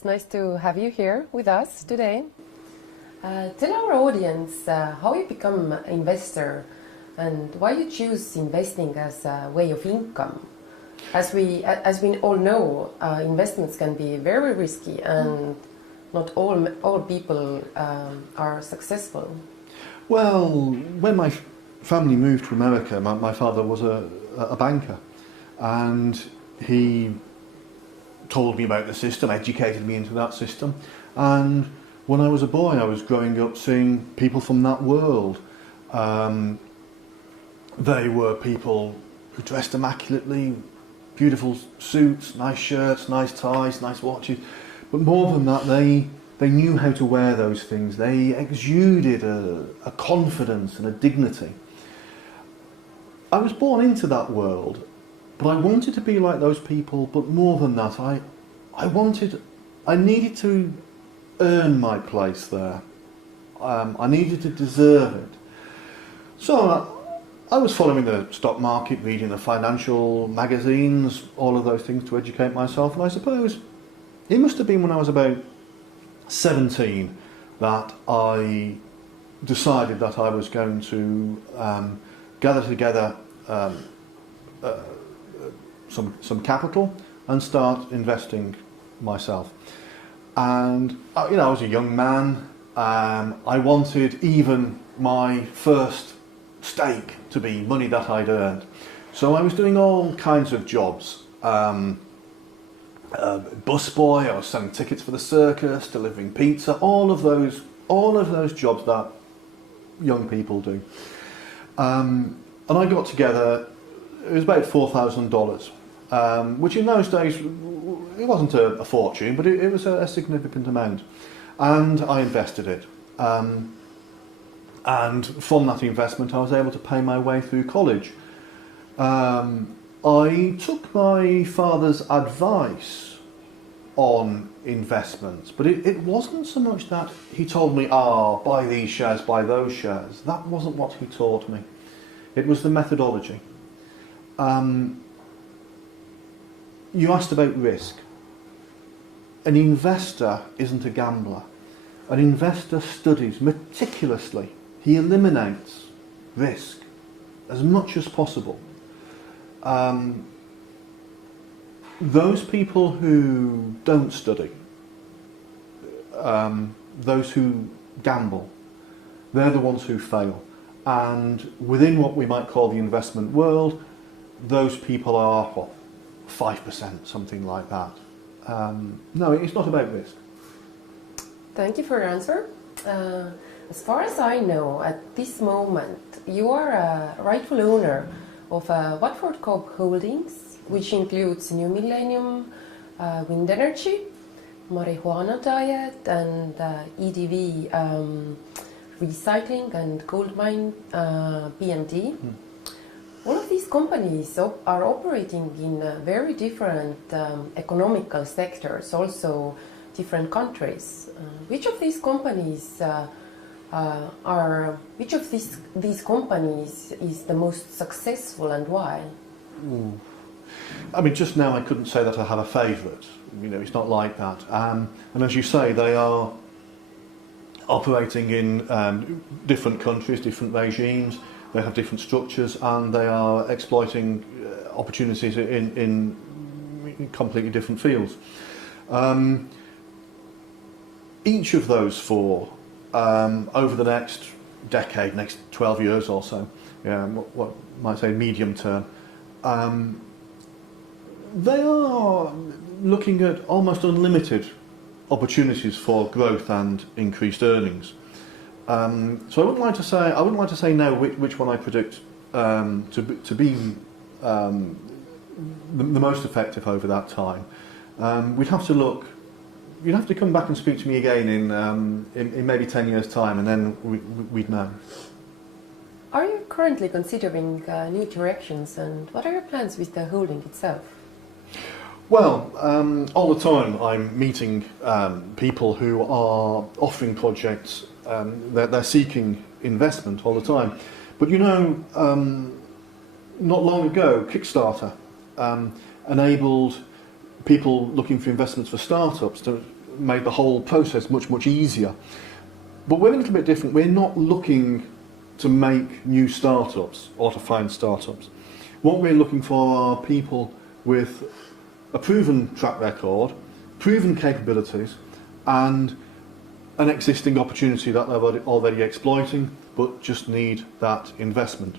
It's nice to have you here with us today. Tell our audience how you become an investor and why you choose investing as a way of income. As we all know, investments can be very risky and not all people are successful. Well, when my family moved to America, my father was a banker, and he told me about the system, educated me into that system, and when I was a boy I was growing up seeing people from that world. They were people who dressed immaculately, beautiful suits, nice shirts, nice ties, nice watches, but more than that they knew how to wear those things. They exuded a confidence and a dignity. I was born into that world, but I wanted to be like those people, but more than that, I needed to earn my place there. I needed to deserve it. So I was following the stock market, reading the financial magazines, all of those things to educate myself, and I suppose it must have been when I was about 17 that I decided that I was going to gather together some capital and start investing myself. And I was a young man. I wanted even my first stake to be money that I'd earned. So I was doing all kinds of jobs. Busboy, I was selling tickets for the circus, delivering pizza, all of those jobs that young people do. And I got together, it was about $4,000, which in those days, it wasn't a fortune, but it was a significant amount. And I invested it. And from that investment I was able to pay my way through college. I took my father's advice on investments, but it wasn't so much that he told me, buy these shares, buy those shares. That wasn't what he taught me. It was the methodology. You asked about risk. An investor isn't a gambler. An investor studies meticulously. He eliminates risk as much as possible. Those people who don't study, those who gamble, they're the ones who fail. And within what we might call the investment world, those people are, 5%, something like that. No, it's not about risk. Thank you for your answer. As far as I know, at this moment, you are a rightful owner of Watford Co. Holdings, which includes New Millennium, Wind Energy, Marijuana Diet, and EDV Recycling and Gold Mine BMD. All of these companies are operating in very different economical sectors, also different countries. Which of these companies these companies is the most successful and why? I mean, just now I couldn't say that I have a favourite. It's not like that. And as you say, they are operating in different countries, different regimes. They have different structures, and they are exploiting opportunities in completely different fields. Each of those four, over the next decade, next 12 years or so, what might say medium term, they are looking at almost unlimited opportunities for growth and increased earnings. So I wouldn't like to say now which one I predict to be the most effective over that time. We'd have to look. You'd have to come back and speak to me again in maybe 10 years' time, and then we'd know. Are you currently considering new directions, and what are your plans with the holding itself? Well, all the time I'm meeting people who are offering projects. They're seeking investment all the time. But not long ago, Kickstarter enabled people looking for investments for startups to made the whole process much, much easier. But we're a little bit different. We're not looking to make new startups or to find startups. What we're looking for are people with a proven track record, proven capabilities, and an existing opportunity that they're already exploiting, but just need that investment.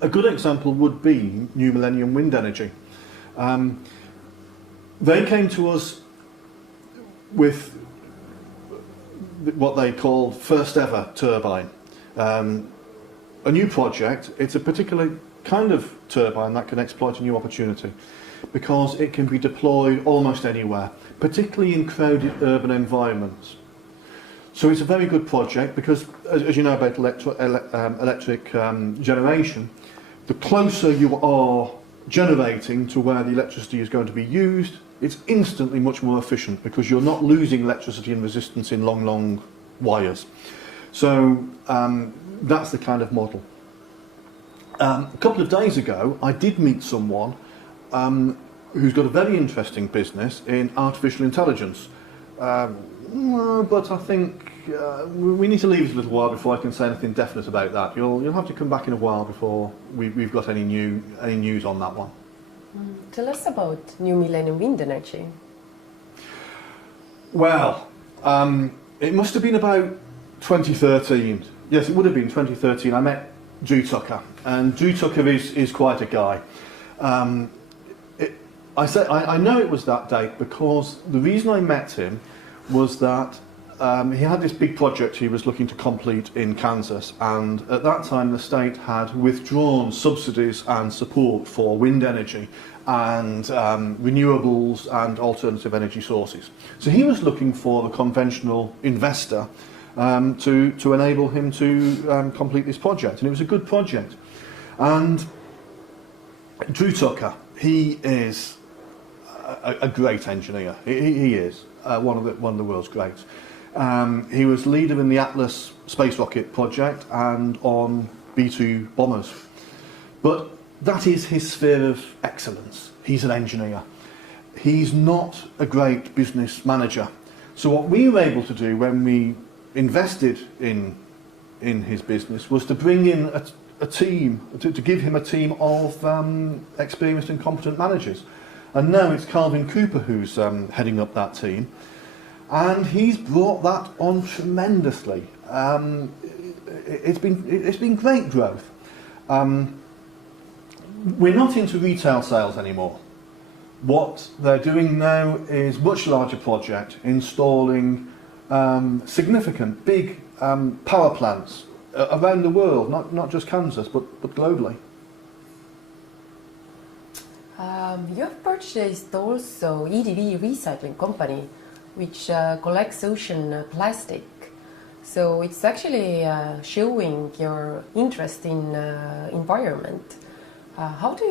A good example would be New Millennium Wind Energy. They came to us with what they call first ever turbine. A new project. It's a particular kind of turbine that can exploit a new opportunity because it can be deployed almost anywhere, particularly in crowded urban environments. So it's a very good project because, as you know about electric generation, the closer you are generating to where the electricity is going to be used, it's instantly much more efficient because you're not losing electricity and resistance in long, long wires. So that's the kind of model. A couple of days ago, I did meet someone who's got a very interesting business in artificial intelligence. But I think we need to leave it a little while before I can say anything definite about that. You'll have to come back in a while before we've got any news on that one. Tell us about New Millennium Wind Energy. Well, it must have been about 2013. Yes, it would have been 2013. I met Drew Tucker, and Drew Tucker is quite a guy. I know it was that date because the reason I met him was that he had this big project he was looking to complete in Kansas, and at that time the state had withdrawn subsidies and support for wind energy and renewables and alternative energy sources. So he was looking for a conventional investor to enable him to complete this project, and it was a good project. And Drew Tucker, he is a great engineer. He is one of the world's greats. He was leader in the Atlas space rocket project and on B-2 bombers. But that is his sphere of excellence. He's an engineer. He's not a great business manager. So what we were able to do when we invested in his business was to bring in a team, to give him a team of experienced and competent managers. And now it's Calvin Cooper who's heading up that team. And he's brought that on tremendously. It's been great growth. We're not into retail sales anymore. What they're doing now is much larger project, installing significant big power plants around the world, not just Kansas, but globally. You have purchased also EDV recycling company, which collects ocean plastic. So it's actually showing your interest in environment. What do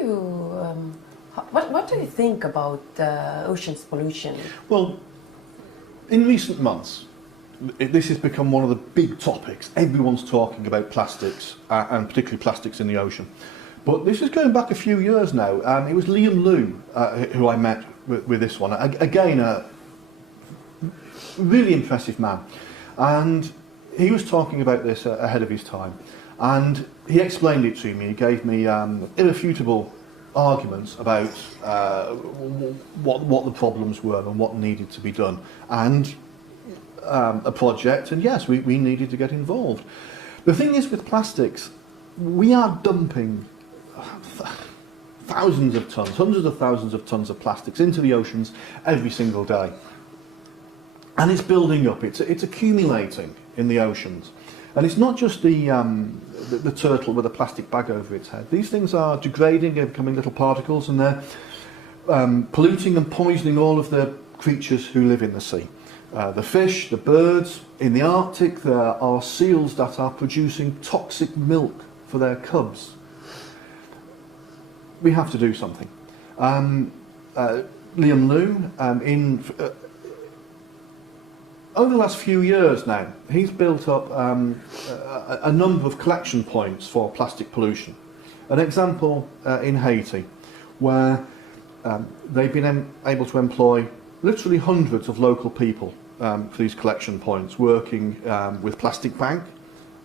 you think about ocean's pollution? Well, in recent months, this has become one of the big topics. Everyone's talking about plastics, and particularly plastics in the ocean. But this is going back a few years now. It was Liam Liu who I met with this one. Again, a really impressive man. And he was talking about this ahead of his time. And he explained it to me. He gave me irrefutable arguments about what the problems were and what needed to be done. And a project, and yes, we needed to get involved. The thing is with plastics, we are dumping thousands of tons, hundreds of thousands of tons of plastics into the oceans every single day. And it's building up, it's accumulating in the oceans. And it's not just the turtle with a plastic bag over its head. These things are degrading and becoming little particles, and they're polluting and poisoning all of the creatures who live in the sea. The fish, the birds. In the Arctic there are seals that are producing toxic milk for their cubs. We have to do something. Liam Liu, over the last few years now, he's built up a number of collection points for plastic pollution. An example in Haiti, where they've been able to employ literally hundreds of local people for these collection points, working with Plastic Bank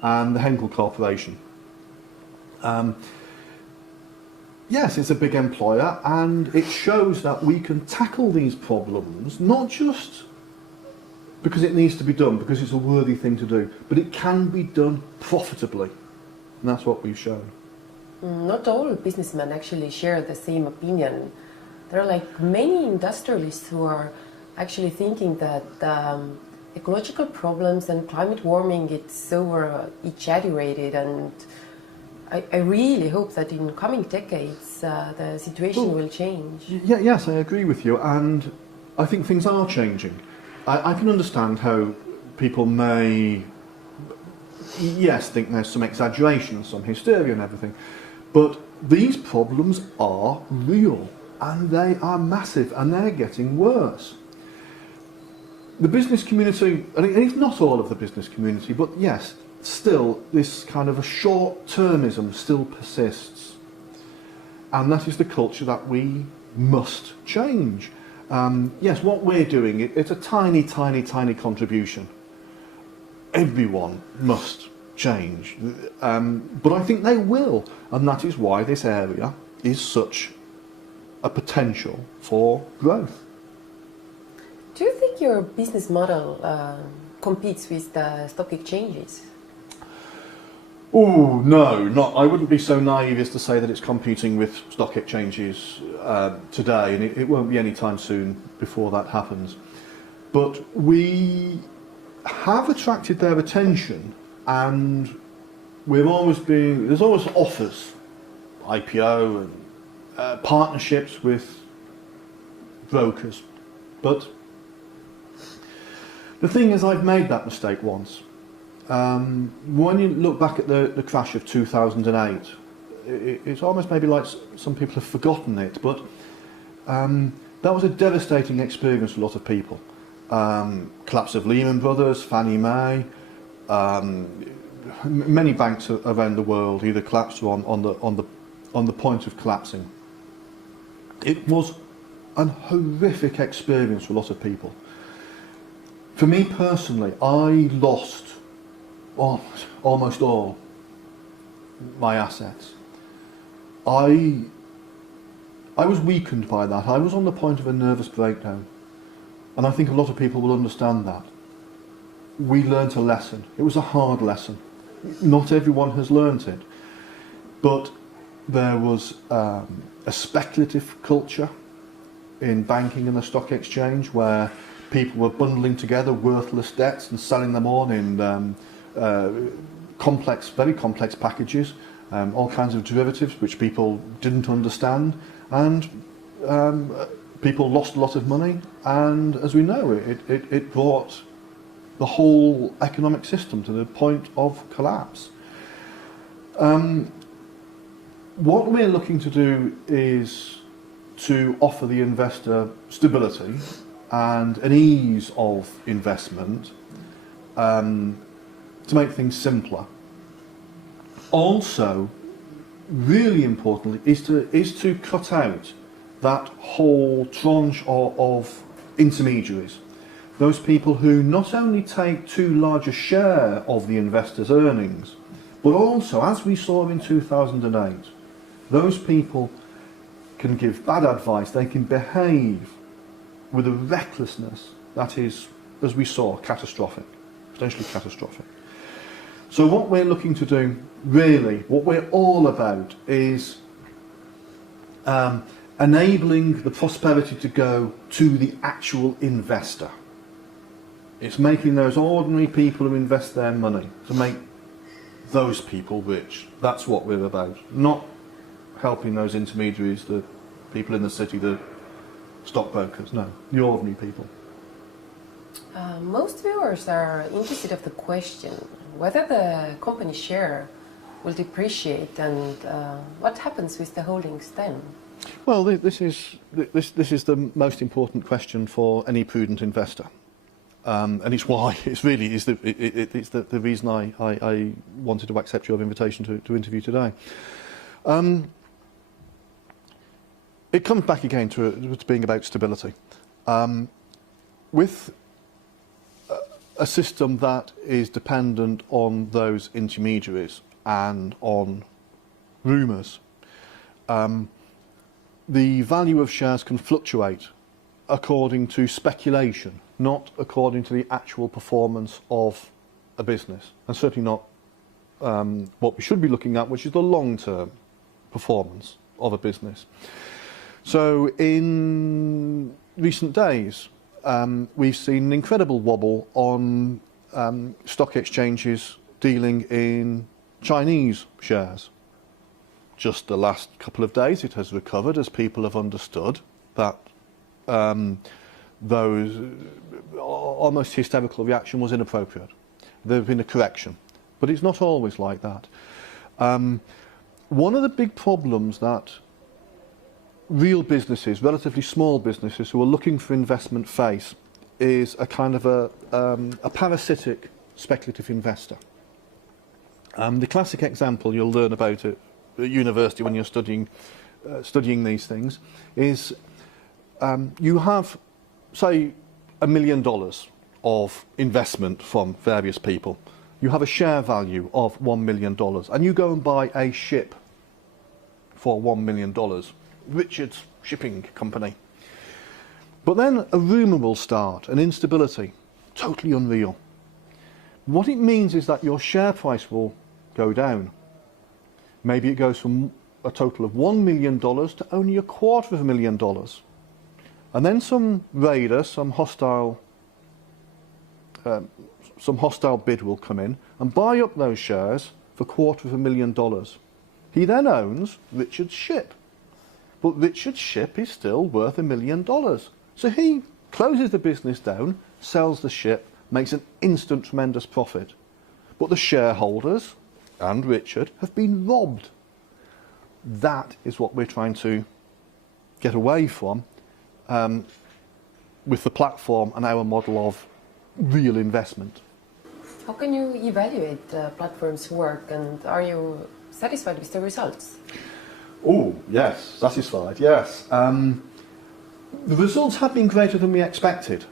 and the Henkel Corporation. Yes, it's a big employer, and it shows that we can tackle these problems, not just because it needs to be done, because it's a worthy thing to do, but it can be done profitably, and that's what we've shown. Not all businessmen actually share the same opinion. There are like many industrialists who are actually thinking that ecological problems and climate warming, it's so exaggerated, and I really hope that in coming decades the situation will change. Yes, I agree with you, and I think things are changing. I can understand how people may, yes, think there's some exaggeration, some hysteria and everything, but these problems are real, and they are massive, and they're getting worse. The business community, and it's not all of the business community, but yes, still this kind of a short-termism still persists, and that is the culture that we must change. Yes, what we're doing, it's a tiny, tiny, tiny contribution. Everyone must change, but I think they will, and that is why this area is such a potential for growth. Do you think your business model competes with the stock exchanges? Oh, no, not. I wouldn't be so naive as to say that it's competing with stock exchanges today, and it won't be any time soon before that happens. But we have attracted their attention, and there's always offers, IPO and partnerships with brokers. But the thing is, I've made that mistake once. When you look back at the crash of 2008, it's almost maybe like some people have forgotten it, but that was a devastating experience for a lot of people. Collapse of Lehman Brothers, Fannie Mae, many banks around the world either collapsed or on the point of collapsing. It was a horrific experience for a lot of people. For me personally, I lost almost all my assets. I was weakened by that. I was on the point of a nervous breakdown, and I think a lot of people will understand that. We learnt a lesson. It was a hard lesson. Not everyone has learnt it, but there was a speculative culture in banking and the stock exchange where people were bundling together worthless debts and selling them on in very complex packages, all kinds of derivatives which people didn't understand, and people lost a lot of money, and as we know, it brought the whole economic system to the point of collapse. What we're looking to do is to offer the investor stability and an ease of investment, to make things simpler. Also, really importantly, is to cut out that whole tranche of intermediaries. Those people who not only take too large a share of the investor's earnings, but also, as we saw in 2008, those people can give bad advice, they can behave with a recklessness that is, as we saw, catastrophic, potentially catastrophic. So what we're looking to do, really, what we're all about is enabling the prosperity to go to the actual investor. It's making those ordinary people who invest their money, to make those people rich. That's what we're about. Not helping those intermediaries, the people in the city, the stockbrokers, no, the ordinary people. Most viewers are interested of the question whether the company share will depreciate, and what happens with the holdings then? Well, this is the most important question for any prudent investor, and it's why it's the reason I wanted to accept your invitation to interview today. It comes back again to being about stability. with a system that is dependent on those intermediaries and on rumours, the value of shares can fluctuate according to speculation, not according to the actual performance of a business, and certainly not what we should be looking at, which is the long-term performance of a business. So in recent days, we've seen an incredible wobble on stock exchanges dealing in Chinese shares. Just the last couple of days it has recovered as people have understood that those almost hysterical reaction was inappropriate. There has been a correction, but it's not always like that. One of the big problems that real businesses, relatively small businesses who are looking for investment face is a kind of a parasitic speculative investor. The classic example you'll learn about it at university when you're studying these things is you have, say, $1 million of investment from various people. You have a share value of $1 million and you go and buy a ship for $1 million. Richard's shipping company. But then a rumour will start, an instability, totally unreal. What it means is that your share price will go down. Maybe it goes from a total of $1 million to only $250,000. And then some raider, some hostile bid will come in and buy up those shares for $250,000. He then owns Richard's ship. But Richard's ship is still worth $1 million. So he closes the business down, sells the ship, makes an instant tremendous profit. But the shareholders and Richard have been robbed. That is what we're trying to get away from with the platform and our model of real investment. How can you evaluate the platform's work, and are you satisfied with the results? Oh, yes, satisfied, yes. The results have been greater than we expected.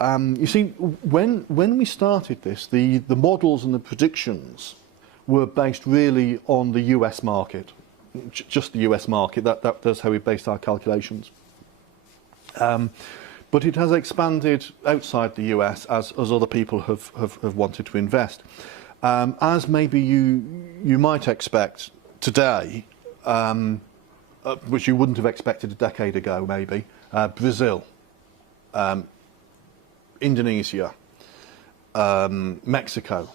You see, when we started this, the models and the predictions were based really on the US market, just the US market. That's how we based our calculations. But it has expanded outside the US as other people have wanted to invest. As maybe you might expect today, which you wouldn't have expected a decade ago maybe, Brazil, Indonesia, Mexico,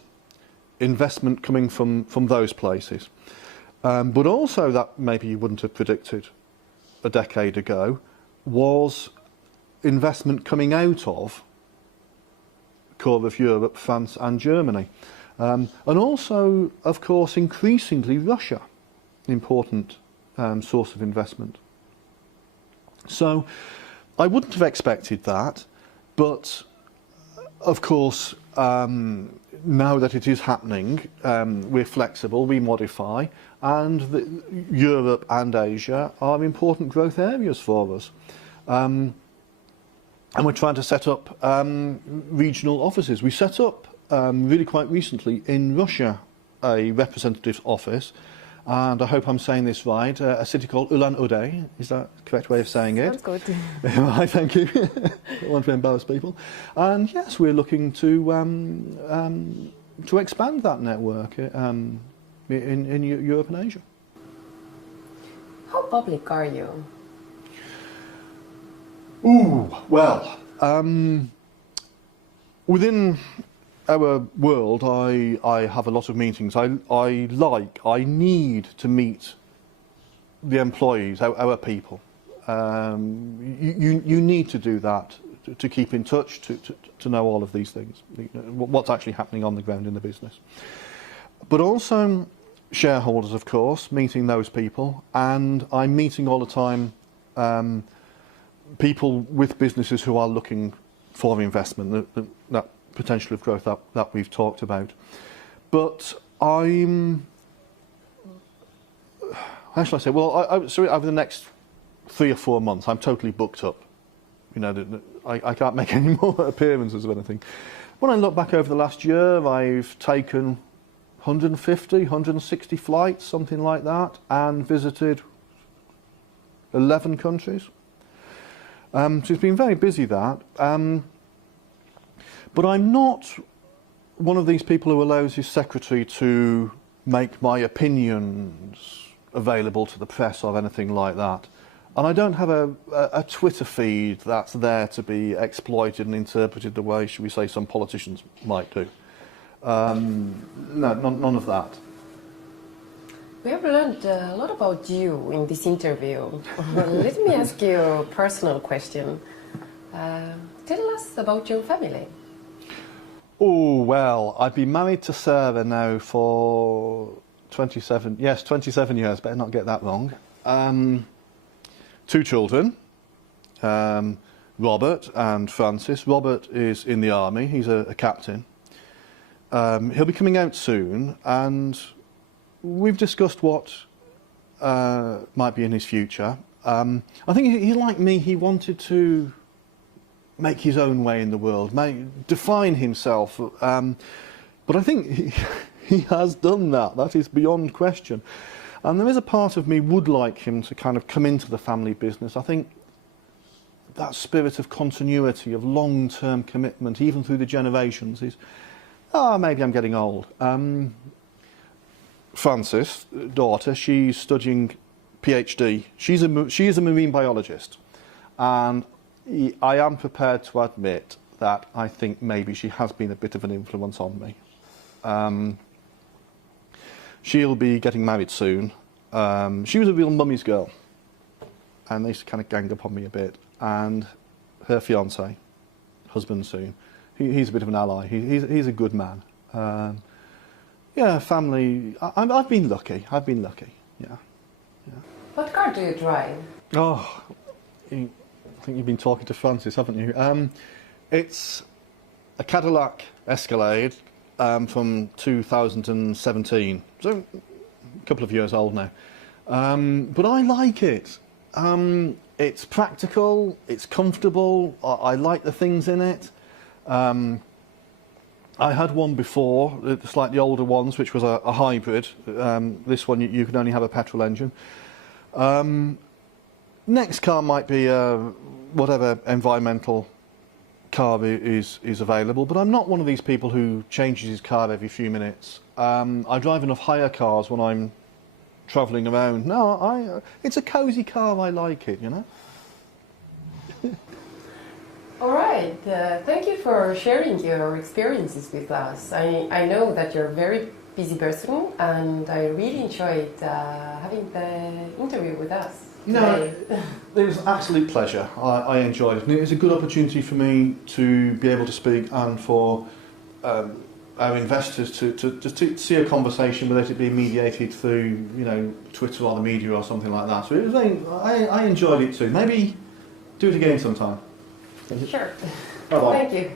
investment coming from those places. But also that maybe you wouldn't have predicted a decade ago was investment coming out of core of Europe, France and Germany. And also, of course, increasingly Russia, important source of investment. So I wouldn't have expected that, but of course, now that it is happening, we're flexible, we modify, and Europe and Asia are important growth areas for us. And we're trying to set up regional offices. We set up really quite recently in Russia a representative office, and I hope I'm saying this right, a city called Ulan-Ude. Is that the correct way of saying it? Sounds good. Right, thank you. Don't want to embarrass people. And yes, we're looking to expand that network in Europe and Asia. How public are you? Ooh, well, within our world, I have a lot of meetings. I need to meet the employees, our people. You need to do that to keep in touch, to know all of these things, what's actually happening on the ground in the business. But also shareholders, of course, meeting those people, and I'm meeting all the time people with businesses who are looking for investment, that potential of growth that we've talked about. But how shall I say? Well, so over the next 3 or 4 months, I'm totally booked up. You know, I can't make any more appearances of anything. When I look back over the last year, I've taken 150, 160 flights, something like that, and visited 11 countries. So it's been very busy, that. But I'm not one of these people who allows his secretary to make my opinions available to the press or anything like that. And I don't have a Twitter feed that's there to be exploited and interpreted the way, should we say, some politicians might do. No, none of that. We have learned a lot about you in this interview. Let me ask you a personal question. Tell us about your family. Oh, well, I've been married to Sarah now for 27 years, better not get that wrong. 2 children, Robert and Francis. Robert is in the army, he's a captain. He'll be coming out soon, and we've discussed what might be in his future. I think he, like me, he wanted to make his own way in the world, define himself. But I think he has done that. That is beyond question. And there is a part of me would like him to kind of come into the family business. I think that spirit of continuity, of long-term commitment, even through the generations, is, maybe I'm getting old. Frances, daughter, she's studying PhD. She is a marine biologist. And I am prepared to admit that I think maybe she has been a bit of an influence on me. She'll be getting married soon. She was a real mummy's girl, and they used to kind of gang up on me a bit. And her fiance, husband soon, he's a bit of an ally. He's a good man. Yeah, family. I've been lucky. Yeah. What car do you drive? Oh, I think you've been talking to Francis, haven't you? It's a Cadillac Escalade from 2017, so a couple of years old now. But I like it. It's practical, it's comfortable, I like the things in it. I had one before, the slightly older ones, which was a hybrid. This one you can only have a petrol engine. Next car might be whatever environmental car is available, but I'm not one of these people who changes his car every few minutes. I drive enough hire cars when I'm travelling around. No, it's a cosy car, I like it, you know. All right, thank you for sharing your experiences with us. I know that you're a very busy person, and I really enjoyed having the interview with us. No, it was an absolute pleasure. I enjoyed it. And it was a good opportunity for me to be able to speak, and for our investors to see a conversation without it being mediated through, you know, Twitter or the media or something like that. So it was I enjoyed it too. Maybe do it again sometime. Sure. Bye-bye. Thank you.